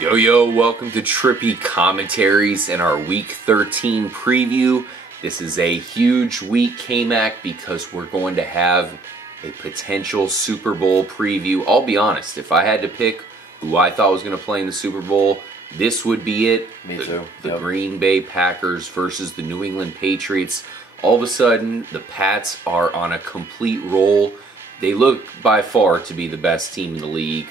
Yo, welcome to Trippy Commentaries and our Week 13 preview. This is a huge week, K-Mac, because we're going to have a potential Super Bowl preview. I'll be honest, if I had to pick who I thought was going to play in the Super Bowl, this would be it. Me too. The Green Bay Packers versus the New England Patriots. All of a sudden, the Pats are on a complete roll. They look by far to be the best team in the league.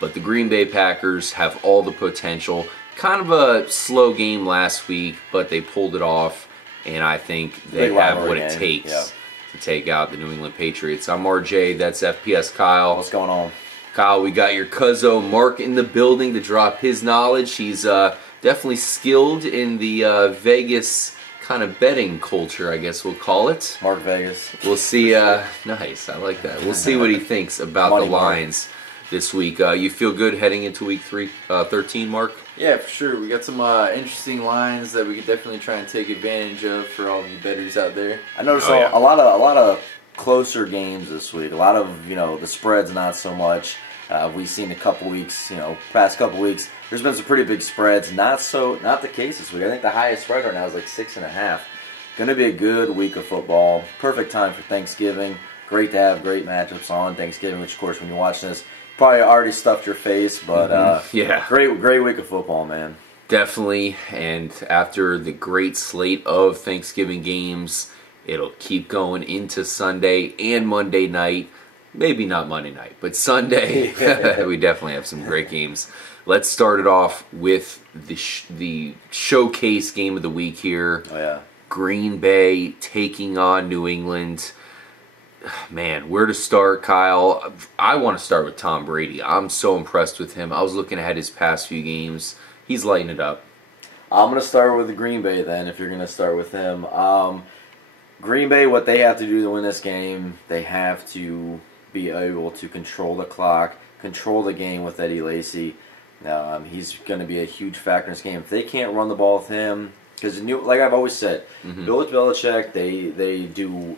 But the Green Bay Packers have all the potential. Kind of a slow game last week, but they pulled it off. And I think they have what it takes to take out the New England Patriots. I'm RJ, that's FPS Kyle. What's going on? Kyle, we got your cuzzo Mark in the building to drop his knowledge. He's definitely skilled in the Vegas kind of betting culture, I guess we'll call it. Mark Vegas. We'll see. Nice, I like that. We'll see what he thinks about the lines this week. You feel good heading into Week 13, Mark? Yeah, for sure. We got some interesting lines that we could definitely try and take advantage of for all of you bettors out there. I noticed a lot of closer games this week. A lot of the spreads, not so much. We've seen a couple weeks, past couple weeks. There's been some pretty big spreads. Not the case this week. I think the highest spread right now is like 6.5. Going to be a good week of football. Perfect time for Thanksgiving. Great to have great matchups on Thanksgiving, which of course when you're watching this, probably already stuffed your face, but yeah, great week of football, man. Definitely, and after the great slate of Thanksgiving games, it'll keep going into Sunday and Monday night. Maybe not Monday night, but Sunday. We definitely have some great games. Let's start it off with the showcase game of the week here. Oh yeah, Green Bay taking on New England. Man, where to start, Kyle? I want to start with Tom Brady. I'm so impressed with him. I was looking at his past few games. He's lighting it up. I'm going to start with the Green Bay then, if you're going to start with him. Green Bay, what they have to do to win this game, they have to be able to control the clock, control the game with Eddie Lacy. He's going to be a huge factor in this game. If they can't run the ball with him, because like I've always said, Bill Belichick, they do...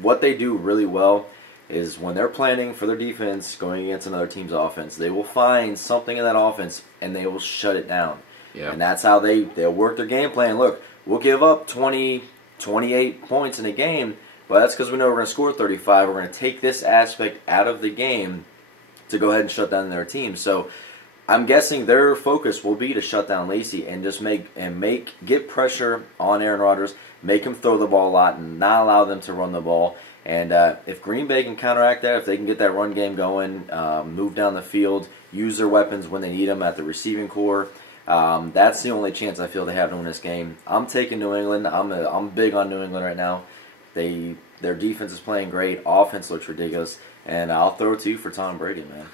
What they do really well is when they're planning for their defense going against another team's offense, they will find something in that offense and they will shut it down. Yeah. And that's how they'll work their game plan. Look, we'll give up 20, 28 points in a game, but that's because we know we're going to score 35. We're going to take this aspect out of the game to go ahead and shut down their team. So I'm guessing their focus will be to shut down Lacy and just get pressure on Aaron Rodgers, make him throw the ball a lot and not allow them to run the ball. And if Green Bay can counteract that, if they can get that run game going, move down the field, use their weapons when they need them at the receiving core, that's the only chance I feel they have to win this game. I'm taking New England. I'm big on New England right now. Their defense is playing great. Offense looks ridiculous. And I'll throw it to you for Tom Brady, man.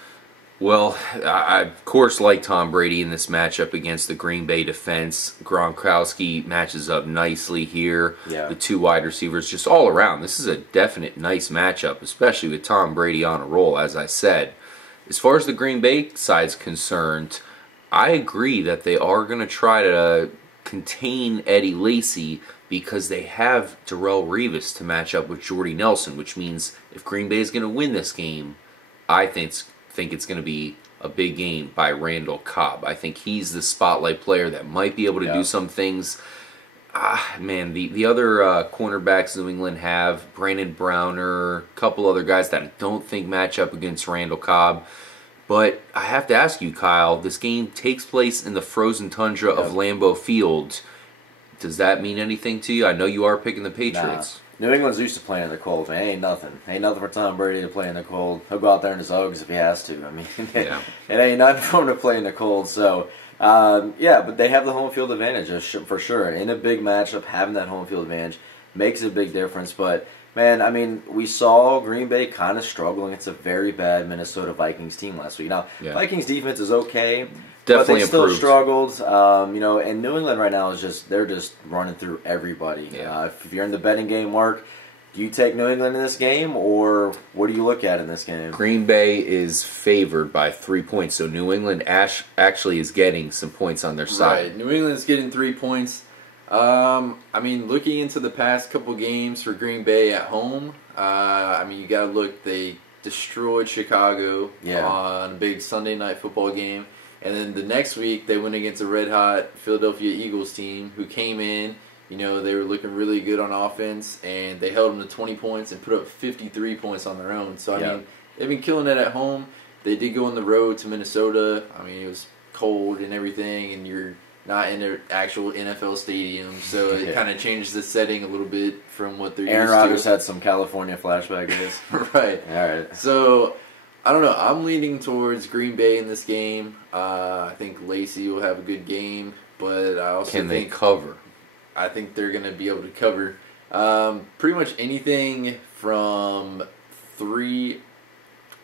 Well, I of course like Tom Brady in this matchup against the Green Bay defense. Gronkowski matches up nicely here. Yeah. The two wide receivers just all around. This is a definite nice matchup, especially with Tom Brady on a roll, as I said. As far as the Green Bay side's concerned, I agree that they are going to try to contain Eddie Lacy because they have Darrelle Revis to match up with Jordy Nelson, which means if Green Bay is going to win this game, I think it's going to be a big game by Randall Cobb. I think he's the spotlight player that might be able to do some things. Man, the other cornerbacks New England have, Brandon Browner, a couple other guys that I don't think match up against Randall Cobb. But I have to ask you, Kyle, this game takes place in the frozen tundra of Lambeau Field. Does that mean anything to you? I know you are picking the Patriots. Nah. New England's used to playing in the cold, man. Ain't nothing for Tom Brady to play in the cold. He'll go out there in his Uggs if he has to. I mean, it ain't nothing for him to play in the cold. So, but they have the home field advantage for sure. In a big matchup, having that home field advantage makes a big difference. But, man, I mean, we saw Green Bay kind of struggling. It's a very bad Minnesota Vikings team last week. Now, Vikings defense is okay. Definitely but they still improved. struggled, and New England right now they're just running through everybody. Yeah. If you're in the betting game, Mark, do you take New England in this game, or what do you look at in this game? Green Bay is favored by 3 points, so New England actually is getting some points on their side. Right, New England's getting 3 points. I mean, looking into the past couple games for Green Bay at home, you got to look, they destroyed Chicago on a big Sunday night football game. And then the next week, they went against a red-hot Philadelphia Eagles team who came in. You know, they were looking really good on offense, and they held them to 20 points and put up 53 points on their own. So, I mean, they've been killing it at home. They did go on the road to Minnesota. I mean, it was cold and everything, and you're not in their actual NFL stadium. So it kind of changed the setting a little bit from what they're used to. Aaron Rodgers had some California flashback days. Right. All right. So, I don't know. I'm leaning towards Green Bay in this game. I think Lacey will have a good game, but I also Can they cover? I think they're going to be able to cover pretty much anything from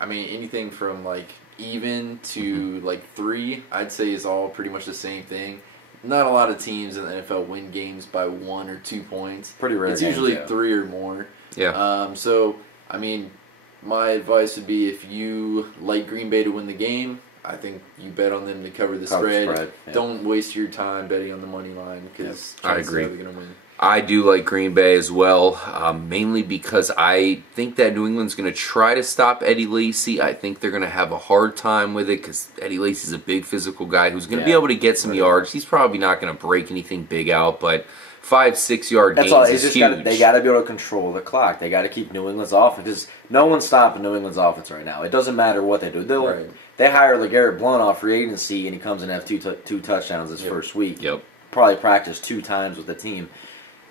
anything from like even to like 3, I'd say is all pretty much the same thing. Not a lot of teams in the NFL win games by 1 or 2 points. Pretty rare. It's usually 3 or more. Yeah. So, I mean, my advice would be if you like Green Bay to win the game, I think you bet on them to cover the spread. Yeah. Don't waste your time betting on the money line because I agree. They're going to win. I do like Green Bay as well, mainly because I think that New England's going to try to stop Eddie Lacy. I think they're going to have a hard time with it because Eddie Lacy's a big physical guy who's going to be able to get some yards. He's probably not going to break anything big out, but 5-6 yard gains is huge. They got to be able to control the clock. They got to keep New England's offense because no one's stopping New England's offense right now. It doesn't matter what they do. They hire LeGarrette Blount off free agency, and he comes in and have two touchdowns his first week. Probably practiced 2 times with the team.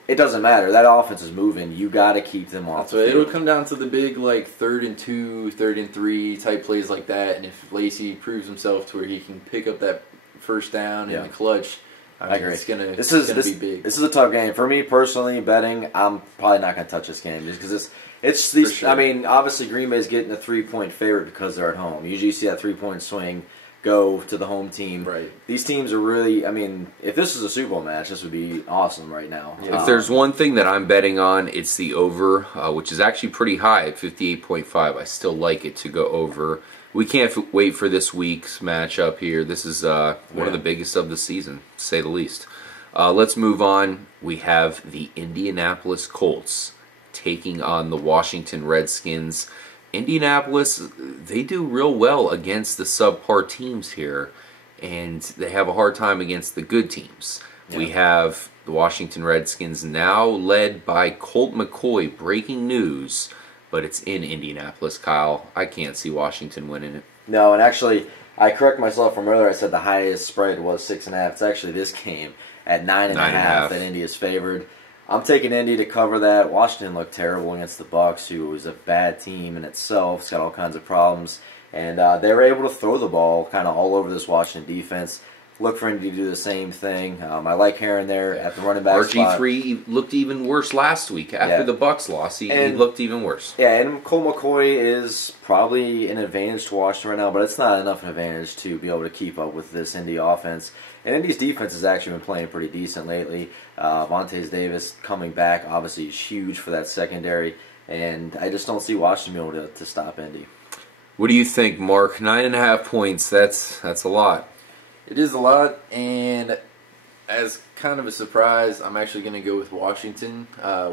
It doesn't matter. That offense is moving. You got to keep them off. So it'll come down to the big 3rd and 2, 3rd and 3 type plays like that. And if Lacy proves himself to where he can pick up that first down in the clutch, I agree. It's gonna be big. This is a tough game for me personally. Betting, I'm probably not gonna touch this game just because it's these. Sure. I mean, obviously Green Bay's getting a 3-point favorite because they're at home. Usually you see that 3-point swing go to the home team. Right. These teams are really. I mean, if this was a Super Bowl match, this would be awesome right now. If there's one thing that I'm betting on, it's the over, which is actually pretty high at 58.5. I still like it to go over. We can't wait for this week's matchup here. This is one of the biggest of the season, to say the least. Let's move on. We have the Indianapolis Colts taking on the Washington Redskins. Indianapolis, they do real well against the subpar teams here, and they have a hard time against the good teams. We have the Washington Redskins now led by Colt McCoy. Breaking news. But it's in Indianapolis, Kyle. I can't see Washington winning it. No, and actually, I correct myself from earlier. I said the highest spread was 6.5. It's actually this game at 9.5 that Indy is favored. I'm taking Indy to cover that. Washington looked terrible against the Bucs, who was a bad team in itself. It's got all kinds of problems. And they were able to throw the ball kind of all over this Washington defense. Look for Indy to do the same thing. I like Heron there at the running back spot. RG3 looked even worse last week. After the Bucs loss, he looked even worse. Yeah, and Colt McCoy is probably an advantage to Washington right now, but it's not enough an advantage to be able to keep up with this Indy offense. And Indy's defense has actually been playing pretty decent lately. Vontaze Davis coming back obviously is huge for that secondary, and I just don't see Washington being able to stop Indy. What do you think, Mark? 9.5 points, that's a lot. It is a lot, and as kind of a surprise, I'm actually going to go with Washington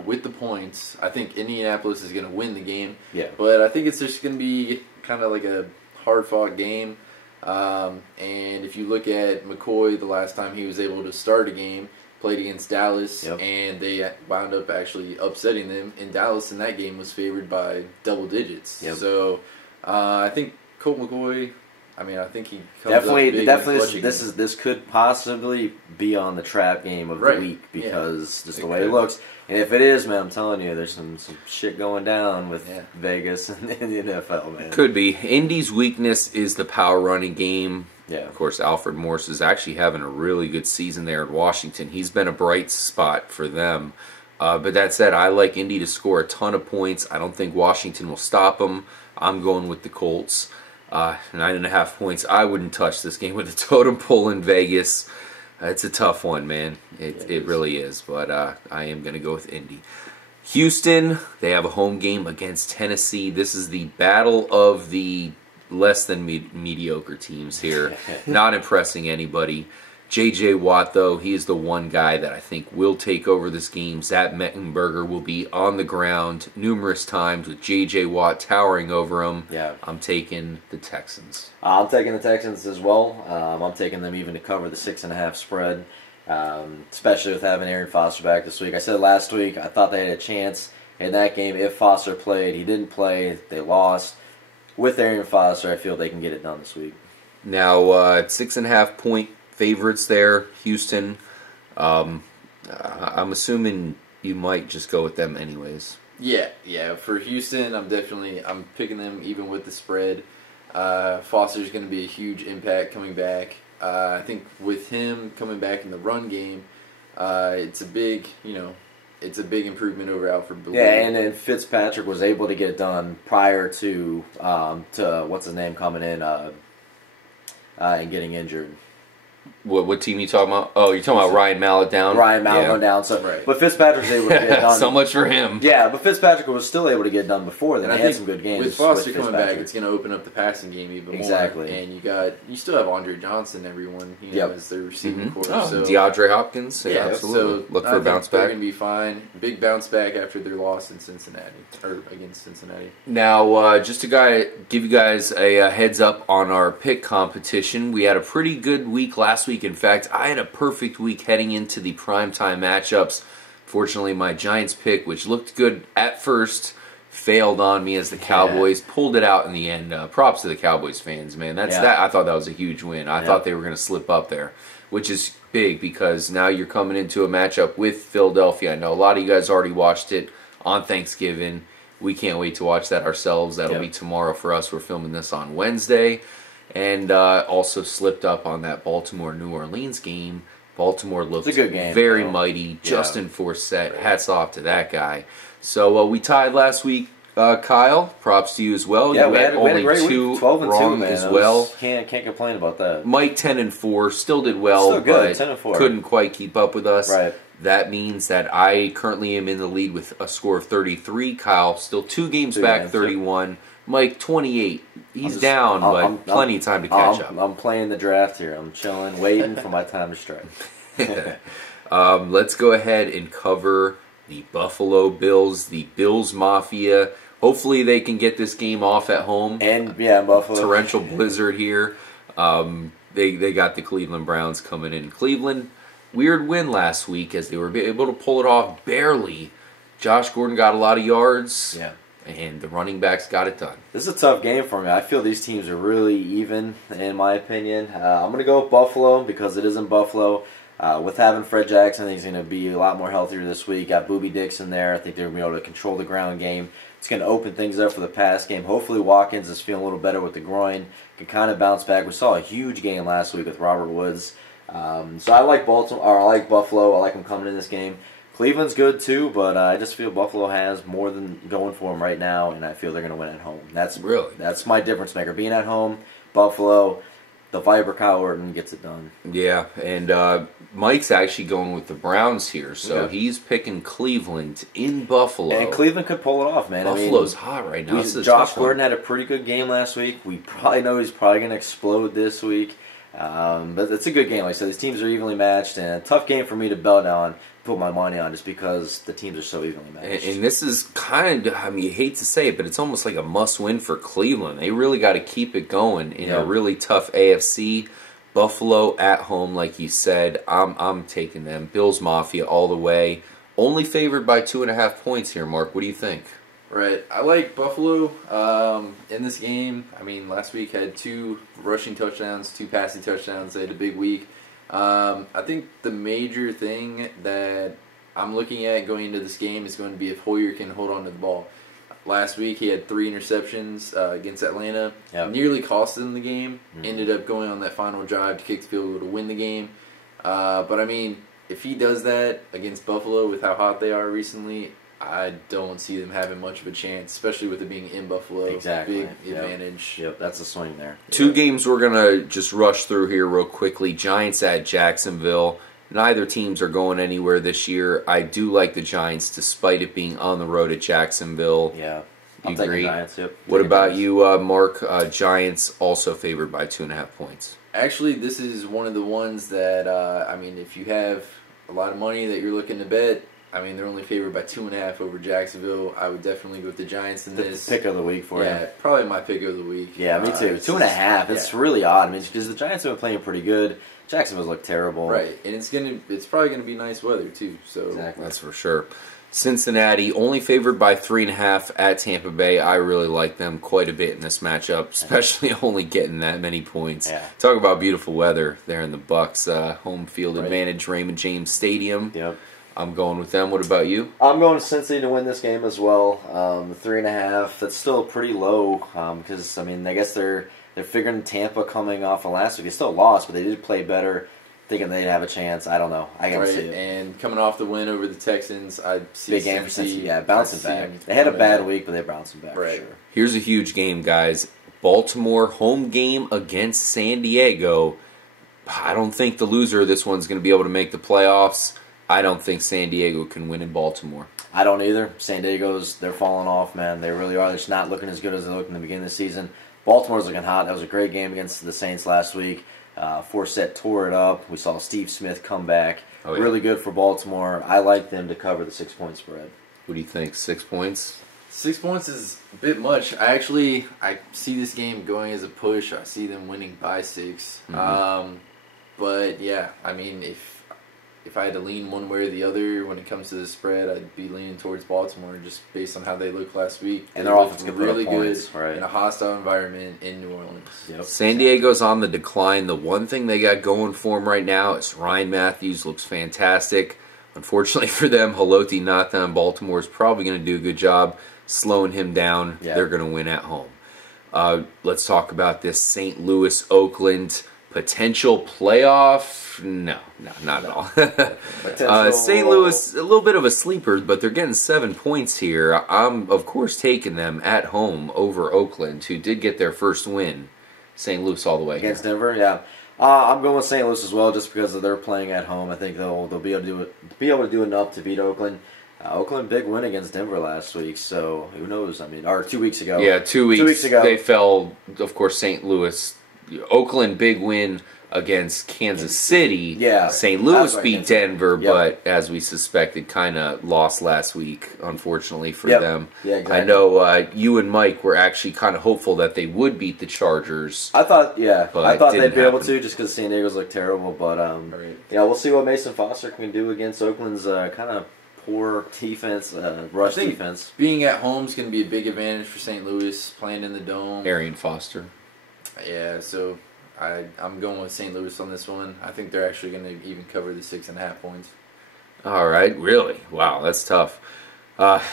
with the points. I think Indianapolis is going to win the game, but I think it's just going to be kind of like a hard-fought game. And if you look at McCoy, the last time he was able to start a game, played against Dallas, and they wound up actually upsetting them. And Dallas in that game was favored by double digits. So I think Colt McCoy. I mean, I think he comes definitely. up big. This could possibly be on the trap game of the week because just the way it looks. And if it is, man, I'm telling you, there's some shit going down with Vegas and the NFL, man. Could be. Indy's weakness is the power running game. Yeah. Of course, Alfred Morris is actually having a really good season there in Washington. He's been a bright spot for them. But that said, I like Indy to score a ton of points. I don't think Washington will stop them. I'm going with the Colts. 9.5 points. I wouldn't touch this game with a totem pole in Vegas. It's a tough one, man. It really is. But I am going to go with Indy. Houston, they have a home game against Tennessee. This is the battle of the less than mediocre teams here. Not impressing anybody. J.J. Watt, though, he is the one guy that I think will take over this game. Zach Mettenberger will be on the ground numerous times with J.J. Watt towering over him. Yeah. I'm taking the Texans. I'm taking the Texans as well. I'm taking them even to cover the 6.5 spread, especially with having Arian Foster back this week. I said last week I thought they had a chance in that game if Foster played. He didn't play. They lost. With Arian Foster, I feel they can get it done this week. Now, 6.5 point favorites there, Houston. I'm assuming you might just go with them anyways. Yeah. For Houston, I'm picking them even with the spread. Foster's going to be a huge impact coming back. I think with him coming back in the run game, it's a big improvement over Alfred Blue. Yeah, and then Fitzpatrick was able to get it done prior to what's his name coming in and getting injured. What team are you talking about? Oh, you're talking about Ryan Mallett down? Ryan Mallett going down. So, right. But Fitzpatrick was able to get it done. So much for him. Yeah, but Fitzpatrick was still able to get it done before then. He had some good games. With Foster coming back, it's going to open up the passing game even more. Exactly. And you still have Andre Johnson, everyone, as their receiving core. So, DeAndre Hopkins. Yeah, absolutely. So look for a bounce back. They're going to be fine. Big bounce back after their loss in Cincinnati, or against Cincinnati. Now, just to give you guys a heads up on our pick competition, we had a pretty good week last week. In fact, I had a perfect week heading into the primetime matchups. Fortunately, my Giants pick, which looked good at first, failed on me as the Cowboys pulled it out in the end. Props to the Cowboys fans, man. I thought that was a huge win. I thought they were going to slip up there, which is big because now you're coming into a matchup with Philadelphia. I know a lot of you guys already watched it on Thanksgiving. We can't wait to watch that ourselves. That'll be tomorrow for us. We're filming this on Wednesday. And also slipped up on that Baltimore-New Orleans game. Baltimore looked a good game, very mighty. Justin Forsett, hats off to that guy. So we tied last week, Kyle. Props to you as well. Yeah, you we had only a great two week. 12 and wrong 2, man. as well. Can't complain about that. Mike 10-4 still did well, Still good, but 10-4. couldn't quite keep up with us. Right. That means that I currently am in the lead with a score of 33. Kyle still 2 games back, 31. Mike, 28. He's down, but plenty of time to catch up. I'm playing the draft here. I'm chilling, waiting for my time to strike. Let's go ahead and cover the Buffalo Bills, the Bills Mafia. Hopefully they can get this game off at home. And, Buffalo. Torrential blizzard here. They got the Cleveland Browns coming in. Cleveland, weird win last week as they were able to pull it off barely. Josh Gordon got a lot of yards. Yeah. And the running backs got it done. This is a tough game for me. I feel these teams are really even, in my opinion. I'm going to go with Buffalo because it is in Buffalo. With having Fred Jackson, I think he's going to be a lot more healthier this week. Got Boobie Dixon there. I think they're going to be able to control the ground game. It's going to open things up for the pass game. Hopefully Watkins is feeling a little better with the groin. Can kind of bounce back. We saw a huge game last week with Robert Woods. So I like Buffalo. I like them coming in this game. Cleveland's good too, but I just feel Buffalo has more than going for them right now, and I feel they're going to win at home. That's my difference maker. Being at home, Buffalo, the Viper Coward gets it done. Yeah, and Mike's actually going with the Browns here, so he's picking Cleveland in Buffalo. And Cleveland could pull it off, man. Buffalo's hot right now. Josh Gordon had a pretty good game last week. We probably know he's probably going to explode this week. But it's a good game. Like I said, these teams are evenly matched, and a tough game for me to bet on, put my money on, just because the teams are so evenly matched. And this is kind of, you hate to say it, but it's almost like a must-win for Cleveland. They really got to keep it going in a really tough AFC. Buffalo at home, like you said, I'm taking them. Bills Mafia all the way. Only favored by 2.5 points here, Mark. What do you think? Right. I like Buffalo in this game. Last week had 2 rushing touchdowns, 2 passing touchdowns. They had a big week. I think the major thing that I'm looking at going into this game is going to be if Hoyer can hold on to the ball. Last week he had 3 interceptions against Atlanta. Nearly cost them the game. Ended up going on that final drive to kick the field goal to win the game. But if he does that against Buffalo with how hot they are recently, I don't see them having much of a chance, especially with it being in Buffalo. Exactly. Big advantage. Yep, that's a swing there. 2 games we're going to just rush through here real quickly. Giants at Jacksonville. Neither teams are going anywhere this year. I do like the Giants, despite it being on the road at Jacksonville. Yeah. I'm taking Giants, yep. What about you, Mark? Giants also favored by 2.5 points. Actually, this is one of the ones that, I mean, if you have a lot of money that you're looking to bet, I mean, they're only favored by 2.5 over Jacksonville. I would definitely go with the Giants in this. Pick of the week for you. Yeah, probably my pick of the week. Yeah, me too. 2.5. It's really odd. I mean, because the Giants have been playing pretty good. Jacksonville's looked terrible. Right, and it's probably gonna be nice weather too. So exactly. That's for sure. Cincinnati only favored by 3.5 at Tampa Bay. I really like them quite a bit in this matchup, especially only getting that many points. Yeah. Talk about beautiful weather there in the Bucks home field advantage, Raymond James Stadium. Yep. I'm going with them. What about you? I'm going to Cincy to win this game as well. The 3.5. That's still pretty low because I mean I guess they're figuring Tampa coming off of last week. They still lost, but they did play better. Thinking they'd have a chance. I don't know. I gotta see it. And coming off the win over the Texans, I see big game for Cincy. Yeah, bouncing back. They had a bad week, but they're bouncing back for sure. Here's a huge game, guys. Baltimore home game against San Diego. I don't think the loser of this one's going to be able to make the playoffs. I don't think San Diego can win in Baltimore. I don't either. San Diego's, they're falling off, man. They really are. They're just not looking as good as they looked in the beginning of the season. Baltimore's looking hot. That was a great game against the Saints last week. Forsett tore it up. We saw Steve Smith come back. Oh, yeah. Really good for Baltimore. I like them to cover the 6-point spread. What do you think? 6 points? 6 points is a bit much. I see this game going as a push. I see them winning by 6. Mm-hmm. But yeah, I mean, if I had to lean one way or the other when it comes to the spread, I'd be leaning towards Baltimore just based on how they looked last week. And their offense really good right. in a hostile environment in New Orleans. Yep. San Diego's on the decline. The one thing they got going for them right now is Ryan Matthews looks fantastic. Unfortunately for them, Haloti Ngata in Baltimore is probably going to do a good job slowing him down. Yeah. They're going to win at home. Let's talk about this St. Louis-Oakland potential playoff. No, not at all. St. Louis, a little bit of a sleeper, but they're getting 7 points here. I'm, of course, taking them at home over Oakland, who did get their first win. St. Louis all the way against Denver, yeah. I'm going with St. Louis as well, just because they're playing at home. I think they'll be able to do enough to beat Oakland. Oakland big win against Denver last week, so who knows? I mean, or 2 weeks ago. Yeah, 2 weeks ago they fell. Of course, St. Louis. Oakland big win against Kansas City. Yeah, St. Louis beat Denver, but as we suspected, kind of lost last week, unfortunately for them. Yeah, exactly. I know you and Mike were actually kind of hopeful that they would beat the Chargers. I thought they'd be able to, just because San Diego's look terrible. But yeah, we'll see what Mason Foster can do against Oakland's kind of poor defense, rush defense. Being at home is going to be a big advantage for St. Louis, playing in the Dome. Arian Foster. Yeah, so I'm going with St. Louis on this one. I think they're actually going to even cover the 6.5 points. All right, really? Wow, that's tough.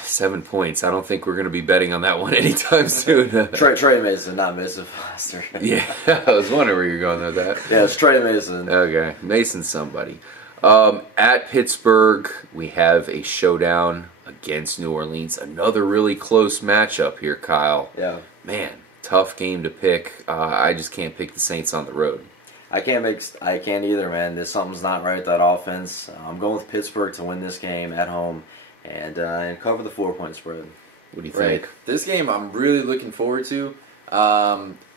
7 points. I don't think we're going to be betting on that one anytime soon. Trey Mason, not Mason Foster. Yeah, I was wondering where you're going with that. Yeah, it's Trey Mason. Okay, Mason's somebody. At Pittsburgh, we have a showdown against New Orleans. Another really close matchup here, Kyle. Yeah. Man. Tough game to pick. I just can't pick the Saints on the road. I can't either, man. There's something's not right with that offense. I'm going with Pittsburgh to win this game at home and cover the 4-point spread. What do you think? This game I'm really looking forward to.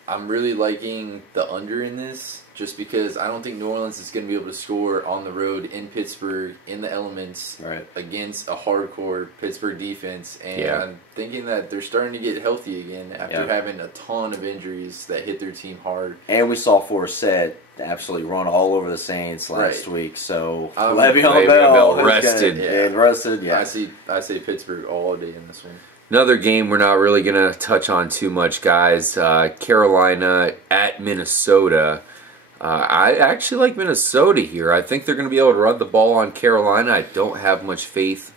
I'm really liking the under in this, just because I don't think New Orleans is going to be able to score on the road in Pittsburgh in the elements against a hardcore Pittsburgh defense. And I'm thinking that they're starting to get healthy again after having a ton of injuries that hit their team hard. And we saw Forsett absolutely run all over the Saints last week. So Le'Veon Bell rested. Yeah. I say Pittsburgh all day in this one. Another game we're not really going to touch on too much, guys. Carolina at Minnesota. I actually like Minnesota here. I think they're going to be able to run the ball on Carolina. I don't have much faith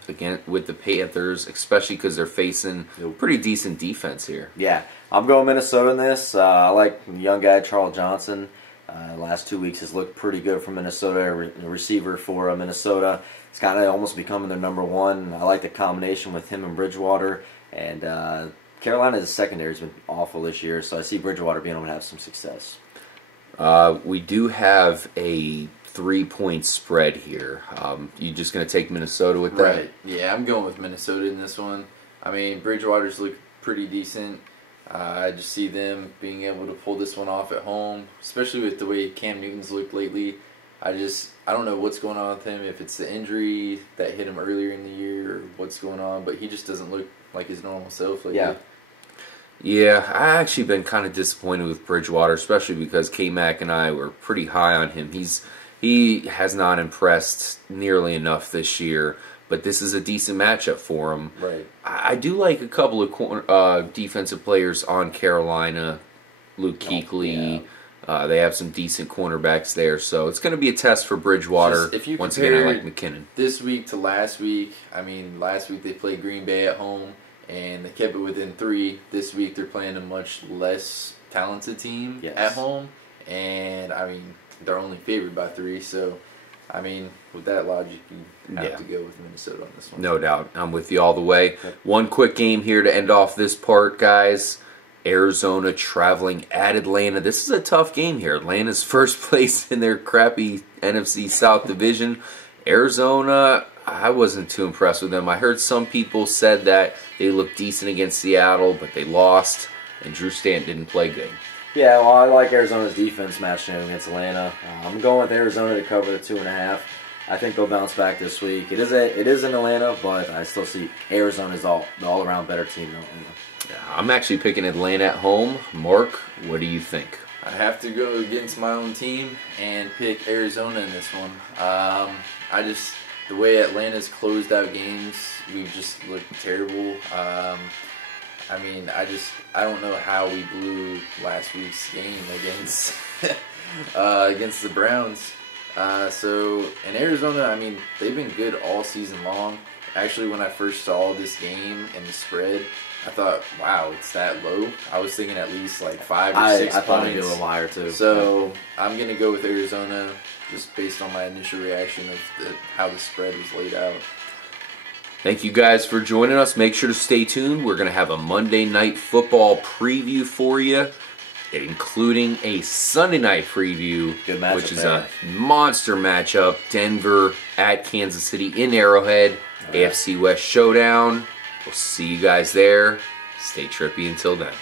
with the Panthers, especially because they're facing pretty decent defense here. Yeah, I'm going Minnesota in this. I like young guy Charles Johnson. Last 2 weeks has looked pretty good for Minnesota, a receiver for Minnesota. It's kind of almost becoming their number one. I like the combination with him and Bridgewater. And Carolina's secondary has been awful this year, so I see Bridgewater being able to have some success. We do have a 3-point spread here. You just going to take Minnesota with that? Right. Yeah, I'm going with Minnesota in this one. I mean, Bridgewater's looked pretty decent. I just see them being able to pull this one off at home, especially with the way Cam Newton's looked lately. I don't know what's going on with him, if it's the injury that hit him earlier in the year or what's going on, but he just doesn't look like his normal self lately. Yeah, I actually been kind of disappointed with Bridgewater, especially because K-Mac and I were pretty high on him. He has not impressed nearly enough this year, but this is a decent matchup for him. Right. I do like a couple of defensive players on Carolina, Luke Kuechly. Yeah. They have some decent cornerbacks there, so it's going to be a test for Bridgewater. If you Once again, I like McKinnon. This week to last week, I mean, last week they played Green Bay at home, and they kept it within 3. This week they're playing a much less talented team at home, and, I mean, they're only favored by 3, so, I mean, with that logic, you have to go with Minnesota on this one. No doubt. I'm with you all the way. One quick game here to end off this part, guys. Arizona traveling at Atlanta. This is a tough game here. Atlanta's first place in their crappy NFC South division. Arizona, I wasn't too impressed with them. I heard some people said that they looked decent against Seattle, but they lost, and Drew Stanton didn't play good. Yeah, well, I like Arizona's defense matching up against Atlanta. I'm going with Arizona to cover the 2.5. I think they'll bounce back this week. It is in Atlanta, but I still see Arizona's the all-around better team than Atlanta. I'm actually picking Atlanta at home. Mark, what do you think? I have to go against my own team and pick Arizona in this one. The way Atlanta's closed out games, we've just looked terrible. I mean, I don't know how we blew last week's game against against the Browns. In Arizona, I mean, they've been good all season long. Actually, when I first saw this game and the spread, I thought, wow, it's that low. I was thinking at least like 5 or 6 points. I thought it'd be a little higher too. So I'm going to go with Arizona just based on my initial reaction of how the spread was laid out. Thank you guys for joining us. Make sure to stay tuned. We're going to have a Monday Night Football preview for you, including a Sunday night preview, which is a monster matchup. Denver at Kansas City in Arrowhead. AFC West Showdown. We'll see you guys there. Stay trippy until then.